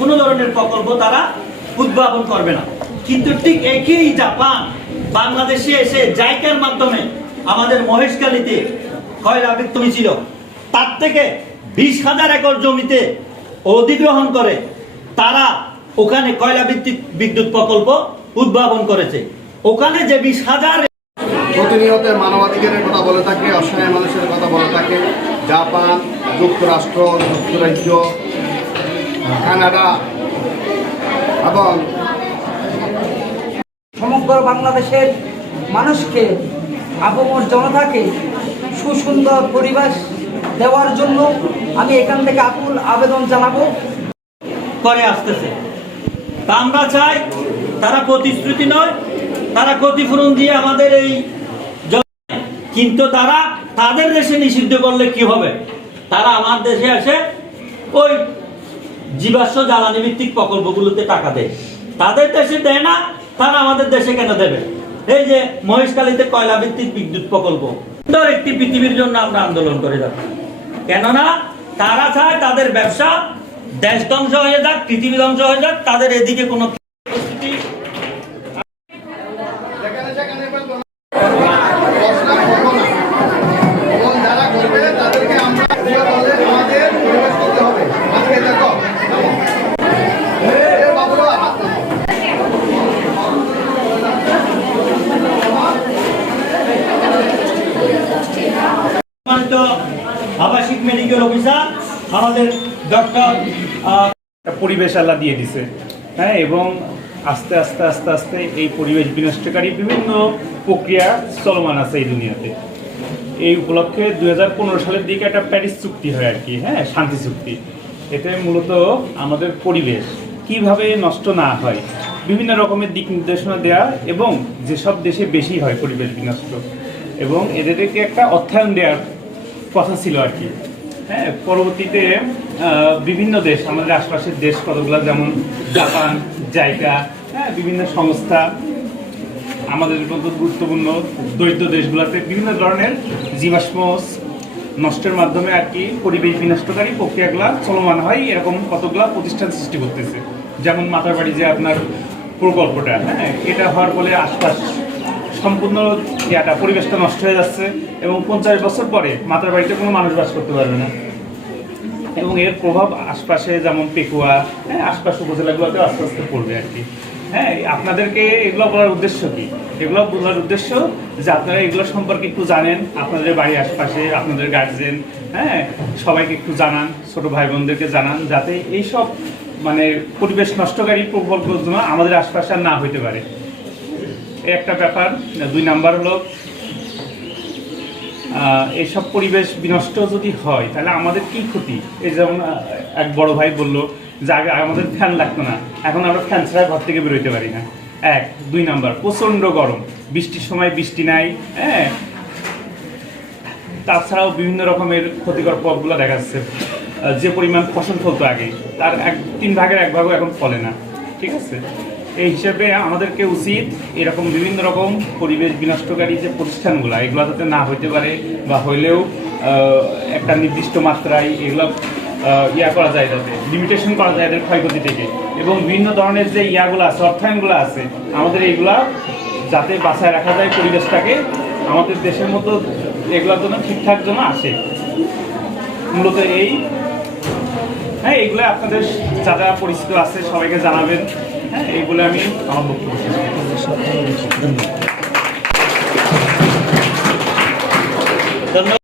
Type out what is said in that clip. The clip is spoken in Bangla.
কোনো ধরনের প্রকল্প তারা উদ্ভাবন করবে না। কিন্তু ঠিক একই জাপান বাংলাদেশে এসে জাইকার মাধ্যমে আমাদের মহেশখালীতে কয়লা বৃত্তি ছিল, তার থেকে 20,000 একর জমিতে অধিগ্রহণ করে তারা ওখানে কয়লা ভিত্তিক বিদ্যুৎ প্রকল্প উদ্ভাবন করেছে। ওখানে যে 20,000 প্রতিনিয়ত মানবাধিকারের কথা বলে থাকে, অসহায় মানুষের কথা বলে থাকে জাপান, যুক্তরাষ্ট্র, যুক্তরাজ্য, কানাডা এবং সমগ্র বাংলাদেশের মানুষকে, আপামর জনতাকে সুসুন্দর পরিবেশ দেওয়ার জন্য আমি এখান থেকে আকুল আবেদন জানাবো করে আসতেছে। তা আমরা চাই তারা প্রতিশ্রুতি নয়, তারা ক্ষতিপূরণ দিয়ে আমাদের এই, কিন্তু তারা তাদের দেশে নিষিদ্ধ করলে কি হবে? তারা আমার দেশে এসে ওই জীবাশ্ম জ্বালানি ভিত্তিক প্রকল্পগুলোতে টাকা দেয়, তাদের দেশে দেয় না, তারা আমাদের দেশে কেন দেবে? এই যে মহেশখালীতে কয়লা ভিত্তিক বিদ্যুৎ প্রকল্প, সুন্দর একটি পৃথিবীর জন্য আমরা আন্দোলন করে যাচ্ছি। কেননা তারা চায় তাদের ব্যবসা দেশ ধ্বংস হয়ে যাক, পৃথিবী ধ্বংস হয়ে যাক, তাদের এদিকে কোনো আবাসিক মেডিকেল অফিসার আমাদের ডক্টর পরিবেশ আল্লাহ দিয়ে দিছে, হ্যাঁ, এবং আস্তে আস্তে আস্তে আস্তে এই পরিবেশ বিনষ্টকারী বিভিন্ন প্রক্রিয়া চলমান আছে এই দুনিয়াতে। এই উপলক্ষে 2015 সালের দিকে একটা প্যারিস চুক্তি হয় আর কি, হ্যাঁ, শান্তি চুক্তি। এতে মূলত আমাদের পরিবেশ কিভাবে নষ্ট না হয় বিভিন্ন রকমের দিক নির্দেশনা দেওয়া, এবং যেসব দেশে বেশি হয় পরিবেশ বিনষ্ট, এবং এদেরকে একটা অর্থায়ন দেওয়ার কথা ছিল আর কি। হ্যাঁ, পরবর্তীতে বিভিন্ন দেশ, আমাদের আশপাশের দেশ কতগুলো, যেমন জাপান, জাইকা, হ্যাঁ, বিভিন্ন সংস্থা, আমাদের মতো গুরুত্বপূর্ণ দরিদ্র দেশগুলোতে বিভিন্ন ধরনের জীবাশ্ম নষ্টের মাধ্যমে আর কি পরিবেশ বিনষ্টকারী প্রক্রিয়াগুলো চলমান হয়। এরকম কতগুলো প্রতিষ্ঠান সৃষ্টি করতেছে, যেমন মাতারবাড়ি যে আপনার প্রকল্পটা, হ্যাঁ, এটা হওয়ার ফলে আশপাশ সম্পূর্ণ পরিবেশটা নষ্ট হয়ে যাচ্ছে, এবং 50 বছর পরে মাতারবাড়িতে কোনো মানুষ বাস করতে পারবে না, এবং এর প্রভাব আশপাশে যেমন পেকুয়া, হ্যাঁ, আশপাশ উপজেলাগুলোতে আস্তে আস্তে পড়বে আর কি। হ্যাঁ, আপনাদেরকে এগুলো বলার উদ্দেশ্য কি? এগুলো বলার উদ্দেশ্য যে আপনারা এগুলো সম্পর্কে একটু জানেন, আপনাদের বাড়ির আশপাশে আপনাদের গার্জেন, হ্যাঁ, সবাইকে একটু জানান, ছোট ভাই বোনদেরকে জানান, যাতে এইসব মানে পরিবেশ নষ্টকারী প্রকল্পগুলো আমাদের আশপাশে আর না হইতে পারে। একটা ব্যাপার। 2 নাম্বার হলো, এইসব পরিবেশ বিনষ্ট যদি হয় তাহলে আমাদের কি ক্ষতি? এই যেমন এক বড় ভাই বললো যে আগে আমাদের ফ্যান লাগতো না, এখন আমরা ফ্যান ছাড়া ঘর থেকে বেরোতে পারি না। 2 নাম্বার প্রচণ্ড গরম, বৃষ্টির সময় বৃষ্টি নাই, হ্যাঁ। তাছাড়াও বিভিন্ন রকমের ক্ষতিকর প্রভাবগুলো দেখা যাচ্ছে। যে পরিমাণ ফসল ফলতো আগে, তার 3 ভাগের 1 ভাগও এখন ফলে না, ঠিক আছে। এই হিসেবে আমাদেরকে উচিত এরকম বিভিন্ন রকম পরিবেশ বিনষ্টকারী যে প্রতিষ্ঠানগুলো, এগুলো যাতে না হইতে পারে, বা হইলেও একটা নির্দিষ্ট মাত্রায় এগুলো করা যায়, যাতে লিমিটেশন করা যায় এদের ক্ষয়ক্ষতি থেকে। এবং বিভিন্ন ধরনের যে ইয়াগুলো আছে, অর্থায়নগুলো আছে, আমাদের এইগুলা যাতে বাঁচায় রাখা যায় পরিবেশটাকে, আমাদের দেশের মতো এগুলোর জন্য ঠিকঠাক জন্য আসে। মূলত এই, হ্যাঁ, এইগুলো আপনাদের যারা পরিচিত আছে সবাইকে জানাবেন, হ্যাঁ। এইগুলো আমি আমার বক্তব্য শেষ করছি। ধন্যবাদ।